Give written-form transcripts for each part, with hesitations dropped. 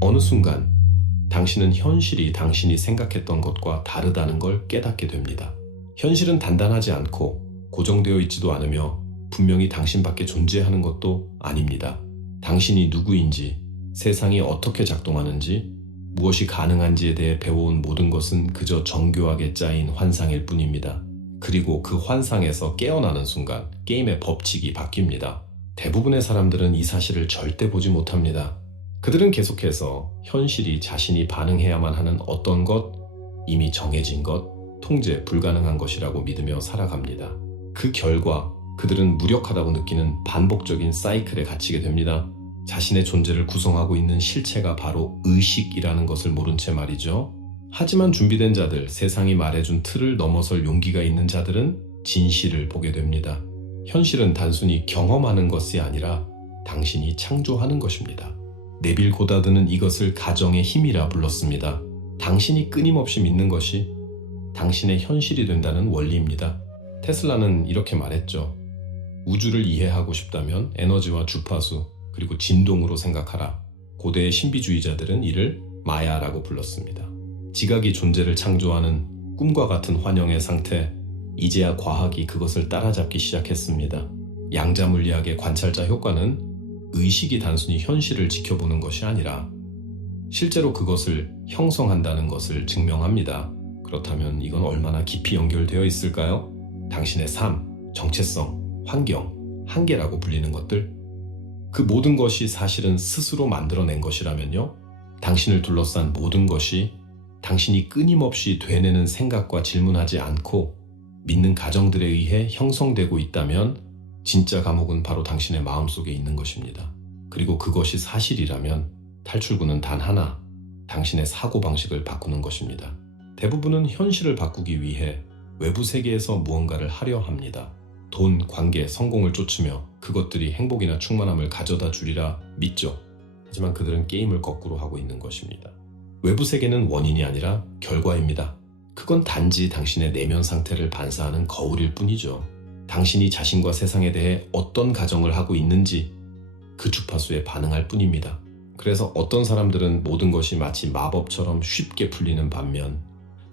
어느 순간 당신은 현실이 당신이 생각했던 것과 다르다는 걸 깨닫게 됩니다. 현실은 단단하지 않고 고정되어 있지도 않으며 분명히 당신밖에 존재하는 것도 아닙니다. 당신이 누구인지, 세상이 어떻게 작동하는지, 무엇이 가능한지에 대해 배워온 모든 것은 그저 정교하게 짜인 환상일 뿐입니다. 그리고 그 환상에서 깨어나는 순간 게임의 법칙이 바뀝니다. 대부분의 사람들은 이 사실을 절대 보지 못합니다. 그들은 계속해서 현실이 자신이 반응해야만 하는 어떤 것, 이미 정해진 것, 통제 불가능한 것이라고 믿으며 살아갑니다. 그 결과 그들은 무력하다고 느끼는 반복적인 사이클에 갇히게 됩니다. 자신의 존재를 구성하고 있는 실체가 바로 의식이라는 것을 모른 채 말이죠. 하지만 준비된 자들, 세상이 말해준 틀을 넘어설 용기가 있는 자들은 진실을 보게 됩니다. 현실은 단순히 경험하는 것이 아니라 당신이 창조하는 것입니다. 네빌 고다드는 이것을 가정의 힘이라 불렀습니다. 당신이 끊임없이 믿는 것이 당신의 현실이 된다는 원리입니다. 테슬라는 이렇게 말했죠. 우주를 이해하고 싶다면 에너지와 주파수 그리고 진동으로 생각하라. 고대의 신비주의자들은 이를 마야라고 불렀습니다. 지각이 존재를 창조하는 꿈과 같은 환영의 상태, 이제야 과학이 그것을 따라잡기 시작했습니다. 양자 물리학의 관찰자 효과는 의식이 단순히 현실을 지켜보는 것이 아니라 실제로 그것을 형성한다는 것을 증명합니다. 그렇다면 이건 얼마나 깊이 연결되어 있을까요? 당신의 삶, 정체성, 환경, 한계라고 불리는 것들, 그 모든 것이 사실은 스스로 만들어낸 것이라면요. 당신을 둘러싼 모든 것이 당신이 끊임없이 되뇌는 생각과 질문하지 않고 믿는 가정들에 의해 형성되고 있다면 진짜 감옥은 바로 당신의 마음속에 있는 것입니다. 그리고 그것이 사실이라면 탈출구는 단 하나, 당신의 사고방식을 바꾸는 것입니다. 대부분은 현실을 바꾸기 위해 외부 세계에서 무언가를 하려 합니다. 돈, 관계, 성공을 쫓으며 그것들이 행복이나 충만함을 가져다 주리라 믿죠. 하지만 그들은 게임을 거꾸로 하고 있는 것입니다. 외부 세계는 원인이 아니라 결과입니다. 그건 단지 당신의 내면 상태를 반사하는 거울일 뿐이죠. 당신이 자신과 세상에 대해 어떤 가정을 하고 있는지 그 주파수에 반응할 뿐입니다. 그래서 어떤 사람들은 모든 것이 마치 마법처럼 쉽게 풀리는 반면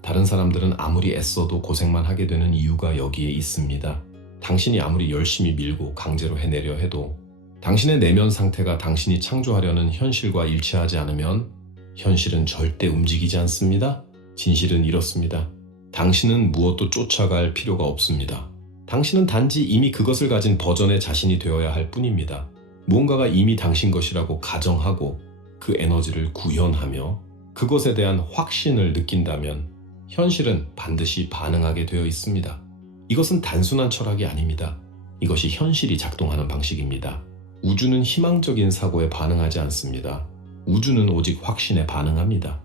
다른 사람들은 아무리 애써도 고생만 하게 되는 이유가 여기에 있습니다. 당신이 아무리 열심히 밀고 강제로 해내려 해도 당신의 내면 상태가 당신이 창조하려는 현실과 일치하지 않으면 현실은 절대 움직이지 않습니다. 진실은 이렇습니다. 당신은 무엇도 쫓아갈 필요가 없습니다. 당신은 단지 이미 그것을 가진 버전의 자신이 되어야 할 뿐입니다. 무언가가 이미 당신 것이라고 가정하고 그 에너지를 구현하며 그것에 대한 확신을 느낀다면 현실은 반드시 반응하게 되어 있습니다. 이것은 단순한 철학이 아닙니다. 이것이 현실이 작동하는 방식입니다. 우주는 희망적인 사고에 반응하지 않습니다. 우주는 오직 확신에 반응합니다.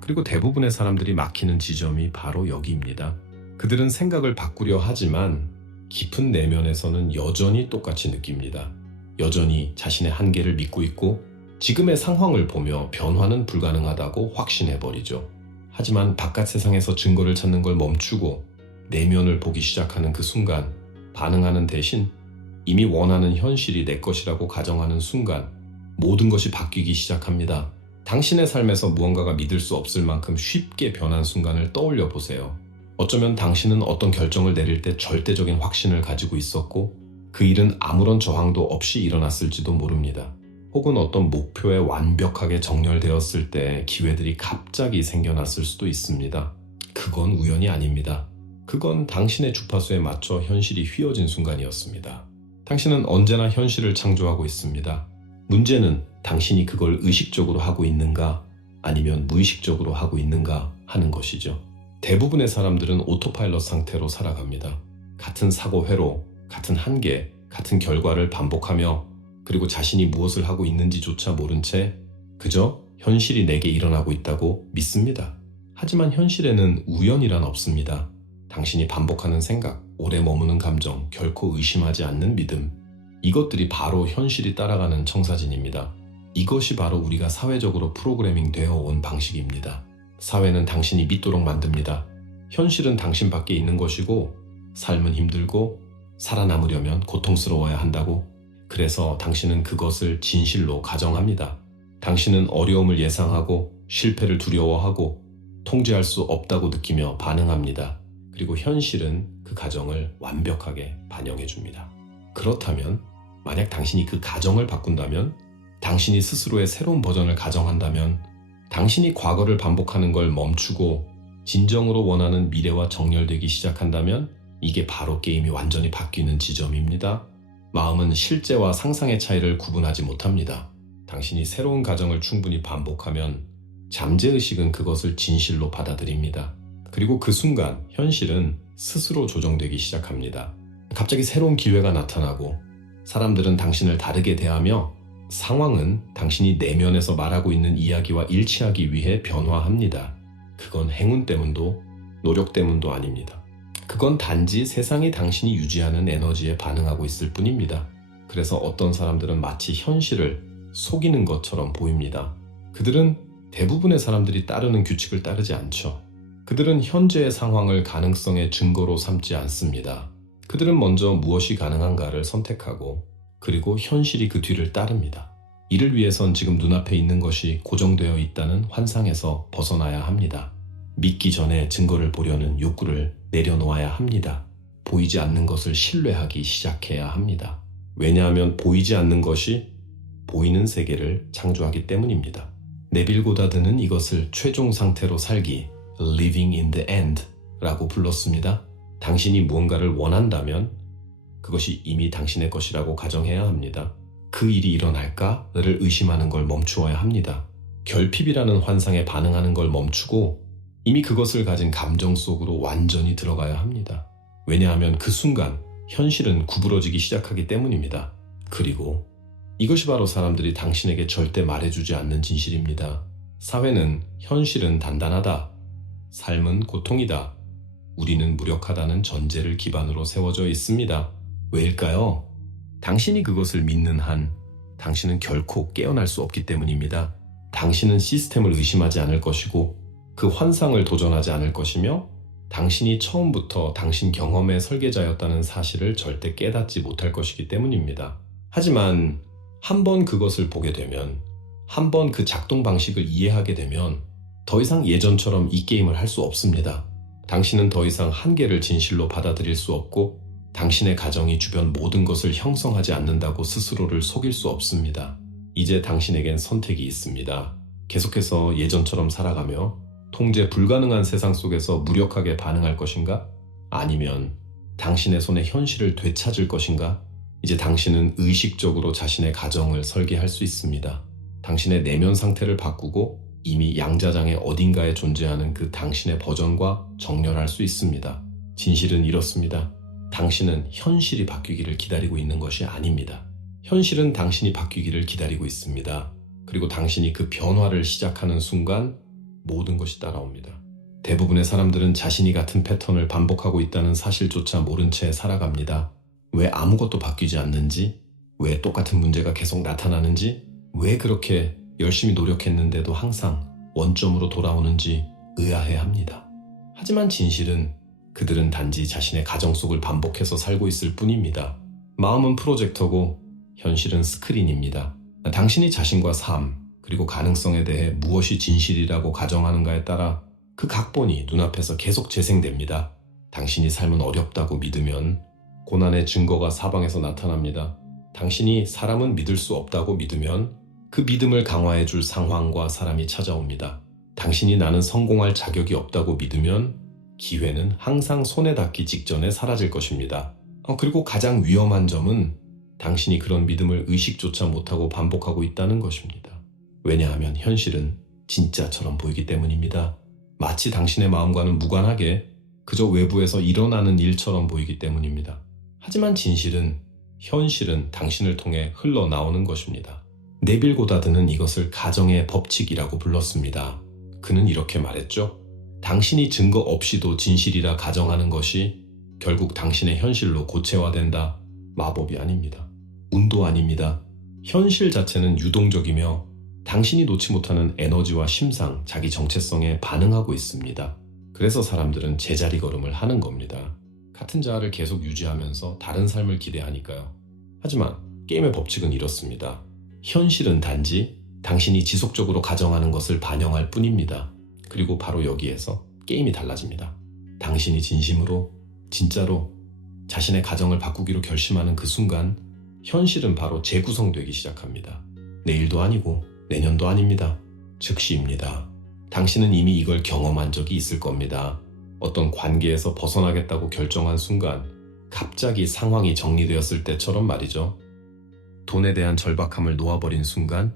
그리고 대부분의 사람들이 막히는 지점이 바로 여기입니다. 그들은 생각을 바꾸려 하지만 깊은 내면에서는 여전히 똑같이 느낍니다. 여전히 자신의 한계를 믿고 있고 지금의 상황을 보며 변화는 불가능하다고 확신해버리죠. 하지만 바깥 세상에서 증거를 찾는 걸 멈추고 내면을 보기 시작하는 그 순간 반응하는 대신 이미 원하는 현실이 내 것이라고 가정하는 순간 모든 것이 바뀌기 시작합니다. 당신의 삶에서 무언가가 믿을 수 없을 만큼 쉽게 변한 순간을 떠올려 보세요. 어쩌면 당신은 어떤 결정을 내릴 때 절대적인 확신을 가지고 있었고 그 일은 아무런 저항도 없이 일어났을지도 모릅니다. 혹은 어떤 목표에 완벽하게 정렬되었을 때 기회들이 갑자기 생겨났을 수도 있습니다. 그건 우연이 아닙니다. 그건 당신의 주파수에 맞춰 현실이 휘어진 순간이었습니다. 당신은 언제나 현실을 창조하고 있습니다. 문제는 당신이 그걸 의식적으로 하고 있는가 아니면 무의식적으로 하고 있는가 하는 것이죠. 대부분의 사람들은 오토파일럿 상태로 살아갑니다. 같은 사고 회로, 같은 한계, 같은 결과를 반복하며 그리고 자신이 무엇을 하고 있는지조차 모른 채 그저 현실이 내게 일어나고 있다고 믿습니다. 하지만 현실에는 우연이란 없습니다. 당신이 반복하는 생각, 오래 머무는 감정, 결코 의심하지 않는 믿음, 이것들이 바로 현실이 따라가는 청사진입니다. 이것이 바로 우리가 사회적으로 프로그래밍 되어 온 방식입니다. 사회는 당신이 믿도록 만듭니다. 현실은 당신 밖에 있는 것이고 삶은 힘들고 살아남으려면 고통스러워야 한다고. 그래서 당신은 그것을 진실로 가정합니다. 당신은 어려움을 예상하고 실패를 두려워하고 통제할 수 없다고 느끼며 반응합니다. 그리고 현실은 그 가정을 완벽하게 반영해 줍니다. 그렇다면 만약 당신이 그 가정을 바꾼다면, 당신이 스스로의 새로운 버전을 가정한다면, 당신이 과거를 반복하는 걸 멈추고 진정으로 원하는 미래와 정렬되기 시작한다면, 이게 바로 게임이 완전히 바뀌는 지점입니다. 마음은 실제와 상상의 차이를 구분하지 못합니다. 당신이 새로운 가정을 충분히 반복하면 잠재의식은 그것을 진실로 받아들입니다. 그리고 그 순간 현실은 스스로 조정되기 시작합니다. 갑자기 새로운 기회가 나타나고 사람들은 당신을 다르게 대하며 상황은 당신이 내면에서 말하고 있는 이야기와 일치하기 위해 변화합니다. 그건 행운 때문도 노력 때문도 아닙니다. 그건 단지 세상이 당신이 유지하는 에너지에 반응하고 있을 뿐입니다. 그래서 어떤 사람들은 마치 현실을 속이는 것처럼 보입니다. 그들은 대부분의 사람들이 따르는 규칙을 따르지 않죠. 그들은 현재의 상황을 가능성의 증거로 삼지 않습니다. 그들은 먼저 무엇이 가능한가를 선택하고 그리고 현실이 그 뒤를 따릅니다. 이를 위해선 지금 눈앞에 있는 것이 고정되어 있다는 환상에서 벗어나야 합니다. 믿기 전에 증거를 보려는 욕구를 내려놓아야 합니다. 보이지 않는 것을 신뢰하기 시작해야 합니다. 왜냐하면 보이지 않는 것이 보이는 세계를 창조하기 때문입니다. 네빌 고다드는 이것을 최종 상태로 살기, living in the end 라고 불렀습니다. 당신이 무언가를 원한다면 그것이 이미 당신의 것이라고 가정해야 합니다. 그 일이 일어날까를 의심하는 걸 멈추어야 합니다. 결핍이라는 환상에 반응하는 걸 멈추고 이미 그것을 가진 감정 속으로 완전히 들어가야 합니다. 왜냐하면 그 순간 현실은 구부러지기 시작하기 때문입니다. 그리고 이것이 바로 사람들이 당신에게 절대 말해주지 않는 진실입니다. 사회는 현실은 단단하다, 삶은 고통이다, 우리는 무력하다는 전제를 기반으로 세워져 있습니다. 왜일까요? 당신이 그것을 믿는 한 당신은 결코 깨어날 수 없기 때문입니다. 당신은 시스템을 의심하지 않을 것이고 그 환상을 도전하지 않을 것이며 당신이 처음부터 당신 경험의 설계자였다는 사실을 절대 깨닫지 못할 것이기 때문입니다. 하지만 한번 그것을 보게 되면, 한번 그 작동 방식을 이해하게 되면 더 이상 예전처럼 이 게임을 할 수 없습니다. 당신은 더 이상 한계를 진실로 받아들일 수 없고 당신의 가정이 주변 모든 것을 형성하지 않는다고 스스로를 속일 수 없습니다. 이제 당신에겐 선택이 있습니다. 계속해서 예전처럼 살아가며 통제 불가능한 세상 속에서 무력하게 반응할 것인가? 아니면 당신의 손에 현실을 되찾을 것인가? 이제 당신은 의식적으로 자신의 가정을 설계할 수 있습니다. 당신의 내면 상태를 바꾸고 이미 양자장의 어딘가에 존재하는 그 당신의 버전과 정렬할 수 있습니다. 진실은 이렇습니다. 당신은 현실이 바뀌기를 기다리고 있는 것이 아닙니다. 현실은 당신이 바뀌기를 기다리고 있습니다. 그리고 당신이 그 변화를 시작하는 순간 모든 것이 따라옵니다. 대부분의 사람들은 자신이 같은 패턴을 반복하고 있다는 사실조차 모른 채 살아갑니다. 왜 아무것도 바뀌지 않는지, 왜 똑같은 문제가 계속 나타나는지, 왜 그렇게 열심히 노력했는데도 항상 원점으로 돌아오는지 의아해합니다. 하지만 진실은 그들은 단지 자신의 가정 속을 반복해서 살고 있을 뿐입니다. 마음은 프로젝터고 현실은 스크린입니다. 당신이 자신과 삶, 그리고 가능성에 대해 무엇이 진실이라고 가정하는가에 따라 그 각본이 눈앞에서 계속 재생됩니다. 당신이 삶은 어렵다고 믿으면 고난의 증거가 사방에서 나타납니다. 당신이 사람은 믿을 수 없다고 믿으면 그 믿음을 강화해줄 상황과 사람이 찾아옵니다. 당신이 나는 성공할 자격이 없다고 믿으면 기회는 항상 손에 닿기 직전에 사라질 것입니다. 그리고 가장 위험한 점은 당신이 그런 믿음을 의식조차 못하고 반복하고 있다는 것입니다. 왜냐하면 현실은 진짜처럼 보이기 때문입니다. 마치 당신의 마음과는 무관하게 그저 외부에서 일어나는 일처럼 보이기 때문입니다. 하지만 진실은, 현실은 당신을 통해 흘러나오는 것입니다. 네빌 고다드는 이것을 가정의 법칙이라고 불렀습니다. 그는 이렇게 말했죠. 당신이 증거 없이도 진실이라 가정하는 것이 결국 당신의 현실로 고체화된다. 마법이 아닙니다. 운도 아닙니다. 현실 자체는 유동적이며 당신이 놓지 못하는 에너지와 심상, 자기 정체성에 반응하고 있습니다. 그래서 사람들은 제자리 걸음을 하는 겁니다. 같은 자아를 계속 유지하면서 다른 삶을 기대하니까요. 하지만 게임의 법칙은 이렇습니다. 현실은 단지 당신이 지속적으로 가정하는 것을 반영할 뿐입니다. 그리고 바로 여기에서 게임이 달라집니다. 당신이 진심으로, 진짜로 자신의 가정을 바꾸기로 결심하는 그 순간 현실은 바로 재구성되기 시작합니다. 내일도 아니고 내년도 아닙니다. 즉시입니다. 당신은 이미 이걸 경험한 적이 있을 겁니다. 어떤 관계에서 벗어나겠다고 결정한 순간 갑자기 상황이 정리되었을 때처럼 말이죠. 돈에 대한 절박함을 놓아버린 순간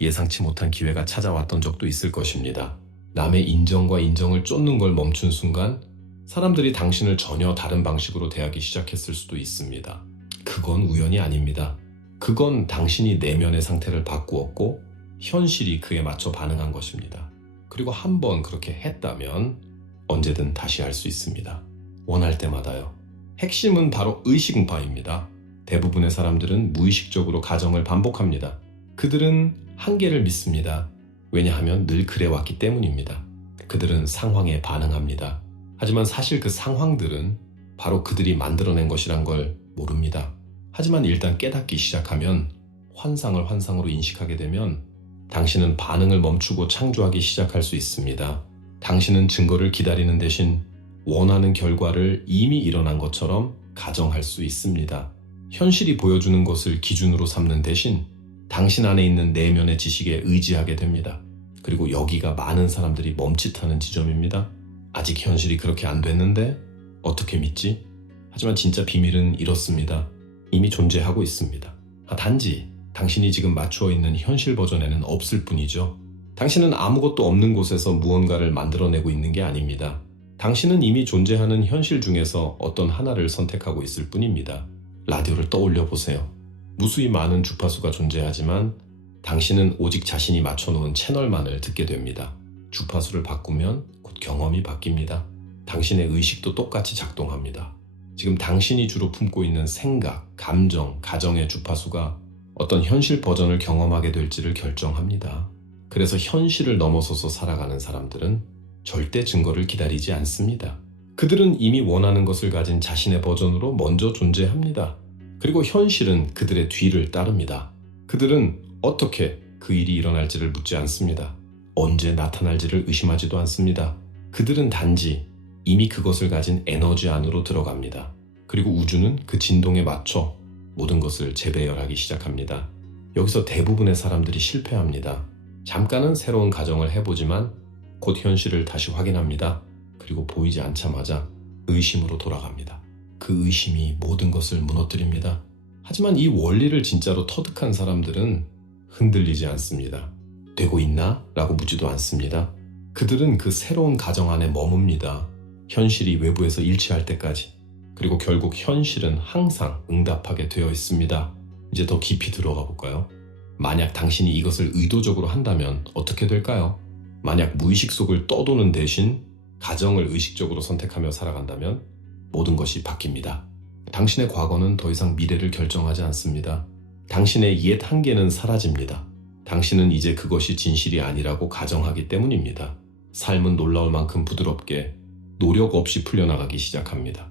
예상치 못한 기회가 찾아왔던 적도 있을 것입니다. 남의 인정과 인정을 쫓는 걸 멈춘 순간 사람들이 당신을 전혀 다른 방식으로 대하기 시작했을 수도 있습니다. 그건 우연이 아닙니다. 그건 당신이 내면의 상태를 바꾸었고 현실이 그에 맞춰 반응한 것입니다. 그리고 한번 그렇게 했다면 언제든 다시 할 수 있습니다. 원할 때마다요. 핵심은 바로 의식음파입니다. 대부분의 사람들은 무의식적으로 가정을 반복합니다. 그들은 한계를 믿습니다. 왜냐하면 늘 그래왔기 때문입니다. 그들은 상황에 반응합니다. 하지만 사실 그 상황들은 바로 그들이 만들어낸 것이란 걸 모릅니다. 하지만 일단 깨닫기 시작하면 환상을 환상으로 인식하게 되면 당신은 반응을 멈추고 창조하기 시작할 수 있습니다. 당신은 증거를 기다리는 대신 원하는 결과를 이미 일어난 것처럼 가정할 수 있습니다. 현실이 보여주는 것을 기준으로 삼는 대신 당신 안에 있는 내면의 지식에 의지하게 됩니다. 그리고 여기가 많은 사람들이 멈칫하는 지점입니다. 아직 현실이 그렇게 안 됐는데 어떻게 믿지? 하지만 진짜 비밀은 이렇습니다. 이미 존재하고 있습니다. 단지 당신이 지금 맞추어 있는 현실 버전에는 없을 뿐이죠. 당신은 아무것도 없는 곳에서 무언가를 만들어내고 있는 게 아닙니다. 당신은 이미 존재하는 현실 중에서 어떤 하나를 선택하고 있을 뿐입니다. 라디오를 떠올려 보세요. 무수히 많은 주파수가 존재하지만 당신은 오직 자신이 맞춰놓은 채널만을 듣게 됩니다. 주파수를 바꾸면 곧 경험이 바뀝니다. 당신의 의식도 똑같이 작동합니다. 지금 당신이 주로 품고 있는 생각, 감정, 가정의 주파수가 어떤 현실 버전을 경험하게 될지를 결정합니다. 그래서 현실을 넘어서서 살아가는 사람들은 절대 증거를 기다리지 않습니다. 그들은 이미 원하는 것을 가진 자신의 버전으로 먼저 존재합니다. 그리고 현실은 그들의 뒤를 따릅니다. 그들은 어떻게 그 일이 일어날지를 묻지 않습니다. 언제 나타날지를 의심하지도 않습니다. 그들은 단지 이미 그것을 가진 에너지 안으로 들어갑니다. 그리고 우주는 그 진동에 맞춰 모든 것을 재배열하기 시작합니다. 여기서 대부분의 사람들이 실패합니다. 잠깐은 새로운 가정을 해보지만 곧 현실을 다시 확인합니다. 그리고 보이지 않자마자 의심으로 돌아갑니다. 그 의심이 모든 것을 무너뜨립니다. 하지만 이 원리를 진짜로 터득한 사람들은 흔들리지 않습니다. 되고 있나? 라고 묻지도 않습니다. 그들은 그 새로운 가정 안에 머뭅니다. 현실이 외부에서 일치할 때까지. 그리고 결국 현실은 항상 응답하게 되어 있습니다. 이제 더 깊이 들어가 볼까요? 만약 당신이 이것을 의도적으로 한다면 어떻게 될까요? 만약 무의식 속을 떠도는 대신 가정을 의식적으로 선택하며 살아간다면 모든 것이 바뀝니다. 당신의 과거는 더 이상 미래를 결정하지 않습니다. 당신의 옛 한계는 사라집니다. 당신은 이제 그것이 진실이 아니라고 가정하기 때문입니다. 삶은 놀라울 만큼 부드럽게 노력 없이 풀려나가기 시작합니다.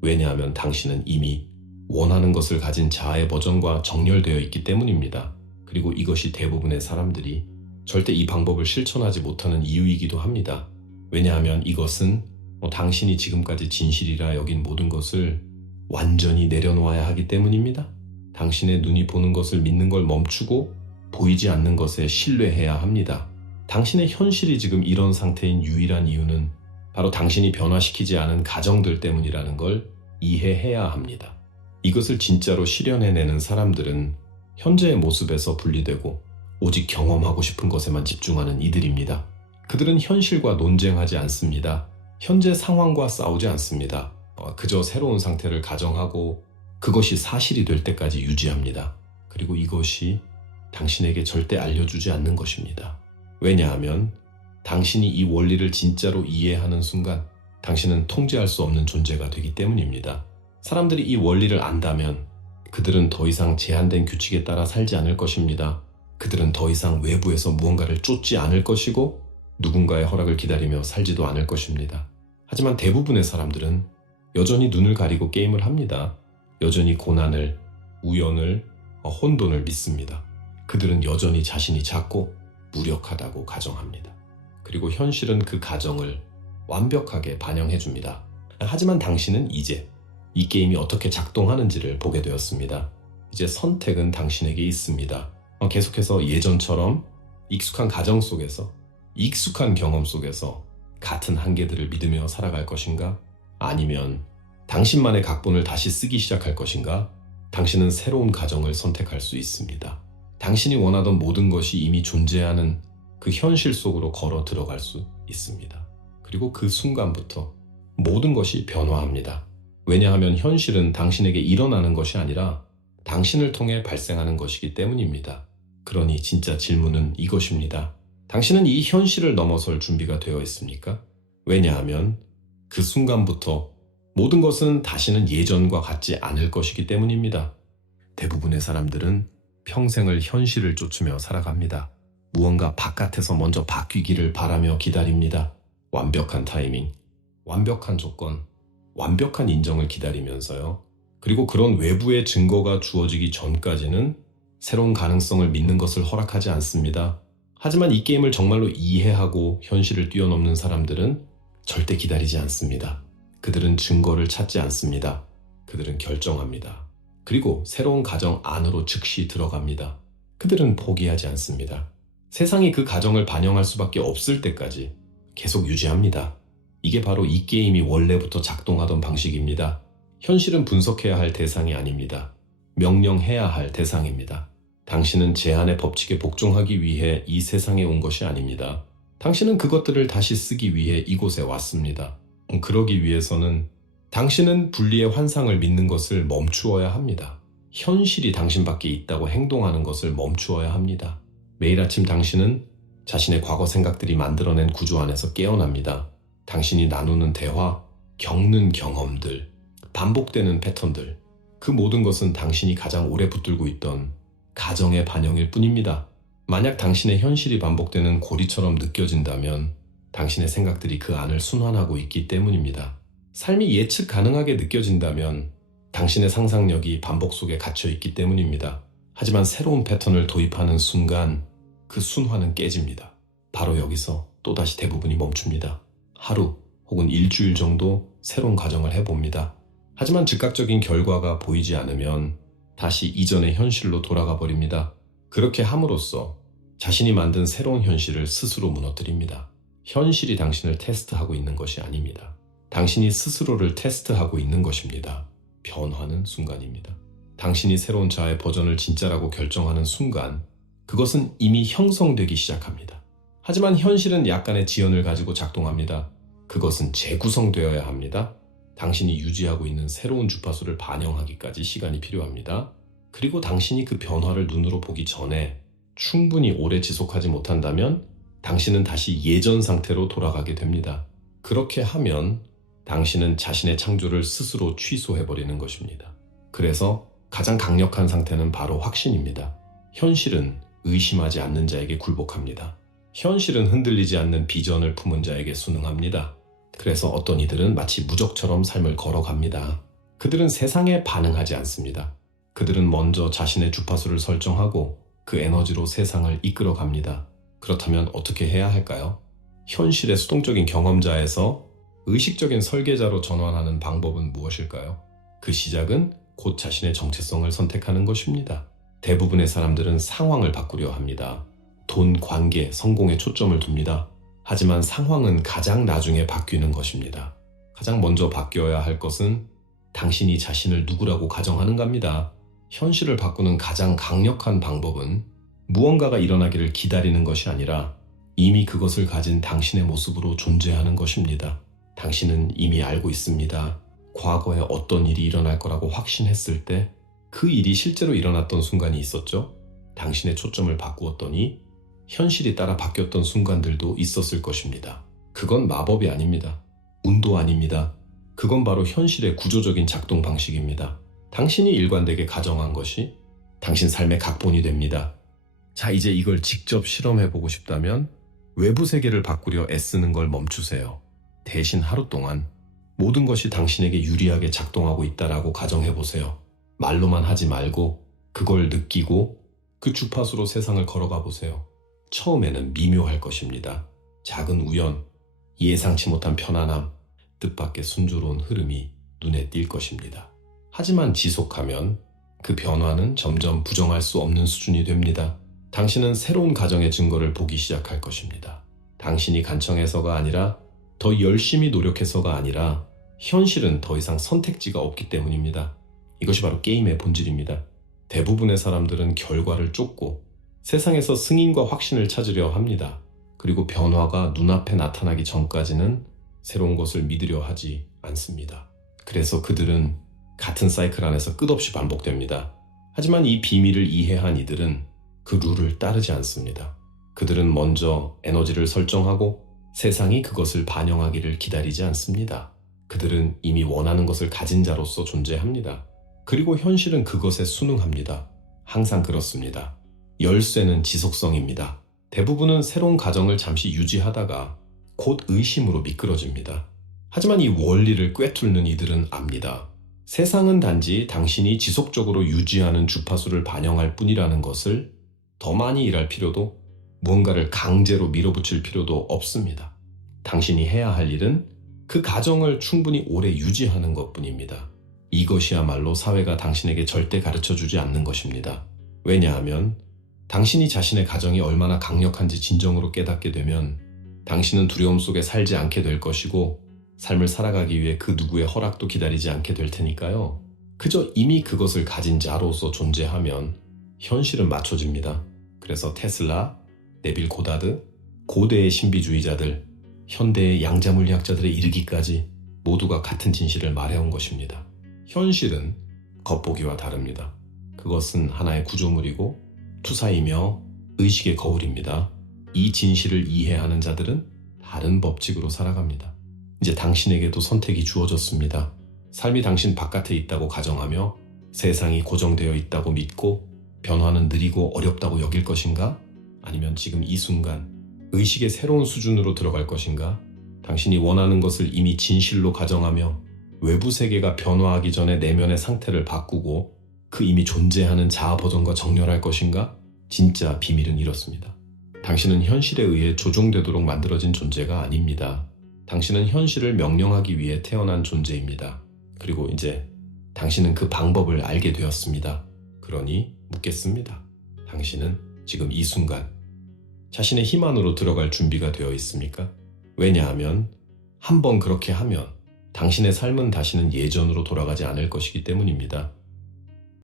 왜냐하면 당신은 이미 원하는 것을 가진 자아의 버전과 정렬되어 있기 때문입니다. 그리고 이것이 대부분의 사람들이 절대 이 방법을 실천하지 못하는 이유이기도 합니다. 왜냐하면 이것은 당신이 지금까지 진실이라 여긴 모든 것을 완전히 내려놓아야 하기 때문입니다. 당신의 눈이 보는 것을 믿는 걸 멈추고 보이지 않는 것에 신뢰해야 합니다. 당신의 현실이 지금 이런 상태인 유일한 이유는 바로 당신이 변화시키지 않은 가정들 때문이라는 걸 이해해야 합니다. 이것을 진짜로 실현해내는 사람들은 현재의 모습에서 분리되고 오직 경험하고 싶은 것에만 집중하는 이들입니다. 그들은 현실과 논쟁하지 않습니다. 현재 상황과 싸우지 않습니다. 그저 새로운 상태를 가정하고 그것이 사실이 될 때까지 유지합니다. 그리고 이것이 당신에게 절대 알려주지 않는 것입니다. 왜냐하면 당신이 이 원리를 진짜로 이해하는 순간 당신은 통제할 수 없는 존재가 되기 때문입니다. 사람들이 이 원리를 안다면 그들은 더 이상 제한된 규칙에 따라 살지 않을 것입니다. 그들은 더 이상 외부에서 무언가를 쫓지 않을 것이고 누군가의 허락을 기다리며 살지도 않을 것입니다. 하지만 대부분의 사람들은 여전히 눈을 가리고 게임을 합니다. 여전히 고난을, 우연을, 혼돈을 믿습니다. 그들은 여전히 자신이 작고 무력하다고 가정합니다. 그리고 현실은 그 가정을 완벽하게 반영해 줍니다. 하지만 당신은 이제 이 게임이 어떻게 작동하는지를 보게 되었습니다. 이제 선택은 당신에게 있습니다. 계속해서 예전처럼 익숙한 가정 속에서, 익숙한 경험 속에서 같은 한계들을 믿으며 살아갈 것인가? 아니면 당신만의 각본을 다시 쓰기 시작할 것인가? 당신은 새로운 가정을 선택할 수 있습니다. 당신이 원하던 모든 것이 이미 존재하는 그 현실 속으로 걸어 들어갈 수 있습니다. 그리고 그 순간부터 모든 것이 변화합니다. 왜냐하면 현실은 당신에게 일어나는 것이 아니라 당신을 통해 발생하는 것이기 때문입니다. 그러니 진짜 질문은 이것입니다. 당신은 이 현실을 넘어설 준비가 되어 있습니까? 왜냐하면 그 순간부터 모든 것은 다시는 예전과 같지 않을 것이기 때문입니다. 대부분의 사람들은 평생을 현실을 쫓으며 살아갑니다. 무언가 바깥에서 먼저 바뀌기를 바라며 기다립니다. 완벽한 타이밍, 완벽한 조건, 완벽한 인정을 기다리면서요. 그리고 그런 외부의 증거가 주어지기 전까지는 새로운 가능성을 믿는 것을 허락하지 않습니다. 하지만 이 게임을 정말로 이해하고 현실을 뛰어넘는 사람들은 절대 기다리지 않습니다. 그들은 증거를 찾지 않습니다. 그들은 결정합니다. 그리고 새로운 가정 안으로 즉시 들어갑니다. 그들은 포기하지 않습니다. 세상이 그 가정을 반영할 수밖에 없을 때까지 계속 유지합니다. 이게 바로 이 게임이 원래부터 작동하던 방식입니다. 현실은 분석해야 할 대상이 아닙니다. 명령해야 할 대상입니다. 당신은 제한의 법칙에 복종하기 위해 이 세상에 온 것이 아닙니다. 당신은 그것들을 다시 쓰기 위해 이곳에 왔습니다. 그러기 위해서는 당신은 분리의 환상을 믿는 것을 멈추어야 합니다. 현실이 당신밖에 있다고 행동하는 것을 멈추어야 합니다. 매일 아침 당신은 자신의 과거 생각들이 만들어낸 구조 안에서 깨어납니다. 당신이 나누는 대화, 겪는 경험들, 반복되는 패턴들, 그 모든 것은 당신이 가장 오래 붙들고 있던 가정의 반영일 뿐입니다. 만약 당신의 현실이 반복되는 고리처럼 느껴진다면 당신의 생각들이 그 안을 순환하고 있기 때문입니다. 삶이 예측 가능하게 느껴진다면 당신의 상상력이 반복 속에 갇혀 있기 때문입니다. 하지만 새로운 패턴을 도입하는 순간 그 순환은 깨집니다. 바로 여기서 또다시 대부분이 멈춥니다. 하루 혹은 일주일 정도 새로운 가정을 해봅니다. 하지만 즉각적인 결과가 보이지 않으면 다시 이전의 현실로 돌아가 버립니다. 그렇게 함으로써 자신이 만든 새로운 현실을 스스로 무너뜨립니다. 현실이 당신을 테스트하고 있는 것이 아닙니다. 당신이 스스로를 테스트하고 있는 것입니다. 변화는 순간입니다. 당신이 새로운 자아의 버전을 진짜라고 결정하는 순간 그것은 이미 형성되기 시작합니다. 하지만 현실은 약간의 지연을 가지고 작동합니다. 그것은 재구성되어야 합니다. 당신이 유지하고 있는 새로운 주파수를 반영하기까지 시간이 필요합니다. 그리고 당신이 그 변화를 눈으로 보기 전에 충분히 오래 지속하지 못한다면 당신은 다시 예전 상태로 돌아가게 됩니다. 그렇게 하면 당신은 자신의 창조를 스스로 취소해버리는 것입니다. 그래서 가장 강력한 상태는 바로 확신입니다. 현실은 의심하지 않는 자에게 굴복합니다. 현실은 흔들리지 않는 비전을 품은 자에게 순응합니다. 그래서 어떤 이들은 마치 무적처럼 삶을 걸어갑니다. 그들은 세상에 반응하지 않습니다. 그들은 먼저 자신의 주파수를 설정하고 그 에너지로 세상을 이끌어갑니다. 그렇다면 어떻게 해야 할까요? 현실의 수동적인 경험자에서 의식적인 설계자로 전환하는 방법은 무엇일까요? 그 시작은 곧 자신의 정체성을 선택하는 것입니다. 대부분의 사람들은 상황을 바꾸려 합니다. 돈, 관계, 성공에 초점을 둡니다. 하지만 상황은 가장 나중에 바뀌는 것입니다. 가장 먼저 바뀌어야 할 것은 당신이 자신을 누구라고 가정하는가입니다. 현실을 바꾸는 가장 강력한 방법은 무언가가 일어나기를 기다리는 것이 아니라 이미 그것을 가진 당신의 모습으로 존재하는 것입니다. 당신은 이미 알고 있습니다. 과거에 어떤 일이 일어날 거라고 확신했을 때 그 일이 실제로 일어났던 순간이 있었죠. 당신의 초점을 바꾸었더니 현실이 따라 바뀌었던 순간들도 있었을 것입니다. 그건 마법이 아닙니다. 운도 아닙니다. 그건 바로 현실의 구조적인 작동 방식입니다. 당신이 일관되게 가정한 것이 당신 삶의 각본이 됩니다. 자, 이제 이걸 직접 실험해보고 싶다면 외부 세계를 바꾸려 애쓰는 걸 멈추세요. 대신 하루 동안 모든 것이 당신에게 유리하게 작동하고 있다라고 가정해보세요. 말로만 하지 말고 그걸 느끼고 그 주파수로 세상을 걸어가 보세요. 처음에는 미묘할 것입니다. 작은 우연, 예상치 못한 편안함, 뜻밖의 순조로운 흐름이 눈에 띌 것입니다. 하지만 지속하면 그 변화는 점점 부정할 수 없는 수준이 됩니다. 당신은 새로운 가정의 증거를 보기 시작할 것입니다. 당신이 간청해서가 아니라, 더 열심히 노력해서가 아니라, 현실은 더 이상 선택지가 없기 때문입니다. 이것이 바로 게임의 본질입니다. 대부분의 사람들은 결과를 쫓고 세상에서 승인과 확신을 찾으려 합니다. 그리고 변화가 눈앞에 나타나기 전까지는 새로운 것을 믿으려 하지 않습니다. 그래서 그들은 같은 사이클 안에서 끝없이 반복됩니다. 하지만 이 비밀을 이해한 이들은 그 룰을 따르지 않습니다. 그들은 먼저 에너지를 설정하고 세상이 그것을 반영하기를 기다리지 않습니다. 그들은 이미 원하는 것을 가진 자로서 존재합니다. 그리고 현실은 그것에 순응합니다. 항상 그렇습니다. 열쇠는 지속성입니다. 대부분은 새로운 가정을 잠시 유지하다가 곧 의심으로 미끄러집니다. 하지만 이 원리를 꿰뚫는 이들은 압니다. 세상은 단지 당신이 지속적으로 유지하는 주파수를 반영할 뿐이라는 것을, 더 많이 일할 필요도, 무언가를 강제로 밀어붙일 필요도 없습니다. 당신이 해야 할 일은 그 가정을 충분히 오래 유지하는 것뿐입니다. 이것이야말로 사회가 당신에게 절대 가르쳐주지 않는 것입니다. 왜냐하면 당신이 자신의 가정이 얼마나 강력한지 진정으로 깨닫게 되면 당신은 두려움 속에 살지 않게 될 것이고, 삶을 살아가기 위해 그 누구의 허락도 기다리지 않게 될 테니까요. 그저 이미 그것을 가진 자로서 존재하면 현실은 맞춰집니다. 그래서 테슬라, 네빌 고다드, 고대의 신비주의자들, 현대의 양자물리학자들에 이르기까지 모두가 같은 진실을 말해온 것입니다. 현실은 겉보기와 다릅니다. 그것은 하나의 구조물이고 투사이며 의식의 거울입니다. 이 진실을 이해하는 자들은 다른 법칙으로 살아갑니다. 이제 당신에게도 선택이 주어졌습니다. 삶이 당신 바깥에 있다고 가정하며 세상이 고정되어 있다고 믿고 변화는 느리고 어렵다고 여길 것인가? 아니면 지금 이 순간 의식의 새로운 수준으로 들어갈 것인가? 당신이 원하는 것을 이미 진실로 가정하며 외부 세계가 변화하기 전에 내면의 상태를 바꾸고 그 이미 존재하는 자아 버전과 정렬할 것인가? 진짜 비밀은 이렇습니다. 당신은 현실에 의해 조종되도록 만들어진 존재가 아닙니다. 당신은 현실을 명령하기 위해 태어난 존재입니다. 그리고 이제 당신은 그 방법을 알게 되었습니다. 그러니 묻겠습니다. 당신은 지금 이 순간 자신의 힘 안으로 들어갈 준비가 되어 있습니까? 왜냐하면 한번 그렇게 하면 당신의 삶은 다시는 예전으로 돌아가지 않을 것이기 때문입니다.